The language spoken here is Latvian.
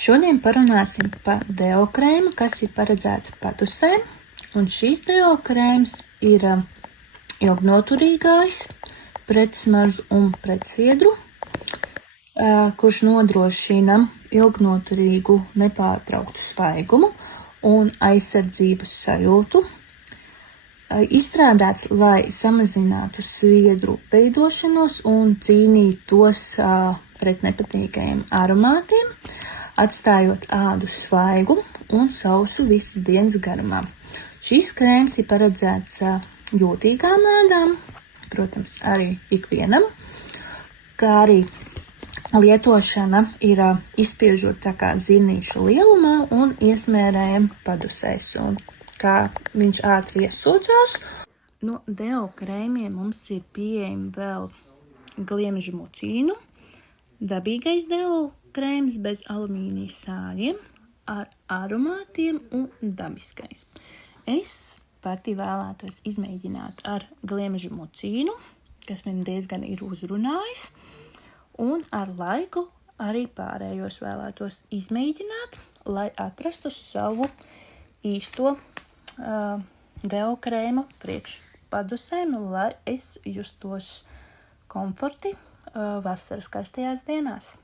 Šodien parunāsim par deo krēmu, kas ir paredzēts padusēm, un šīs deo krēms ir ilgnoturīgais, pret smaržu un pret sviedru, kurš nodrošina ilgnoturīgu nepārtrauktu svaigumu un aizsardzības sajūtu. Izstrādāts, lai samazinātu sviedru veidošanos un cīnītos pret nepatīkajiem aromātiem, atstājot ādu svaigu un sausu visas dienas garumā. Šīs krēms ir paredzēts jūtīgām ādām, protams, arī ikvienam, kā arī lietošana ir izspiežot tā kā zirnīšu lielumā un iesmērējam padusēs, un kā viņš ātri iesūcās. No deo krēmiem mums ir pieejami vēl gliemežu mucīnu, dabīgais deo krēms bez alumīnija sāļiem, ar aromātiem un dabiskais. Es pati vēlētos izmēģināt ar gliemežu mucīnu, kas man diezgan ir uzrunājis, un ar laiku arī pārējos vēlētos izmēģināt, lai atrastu savu īsto deo krēmu priekš padusēm, lai es justos komforti vasaras karstajās dienās.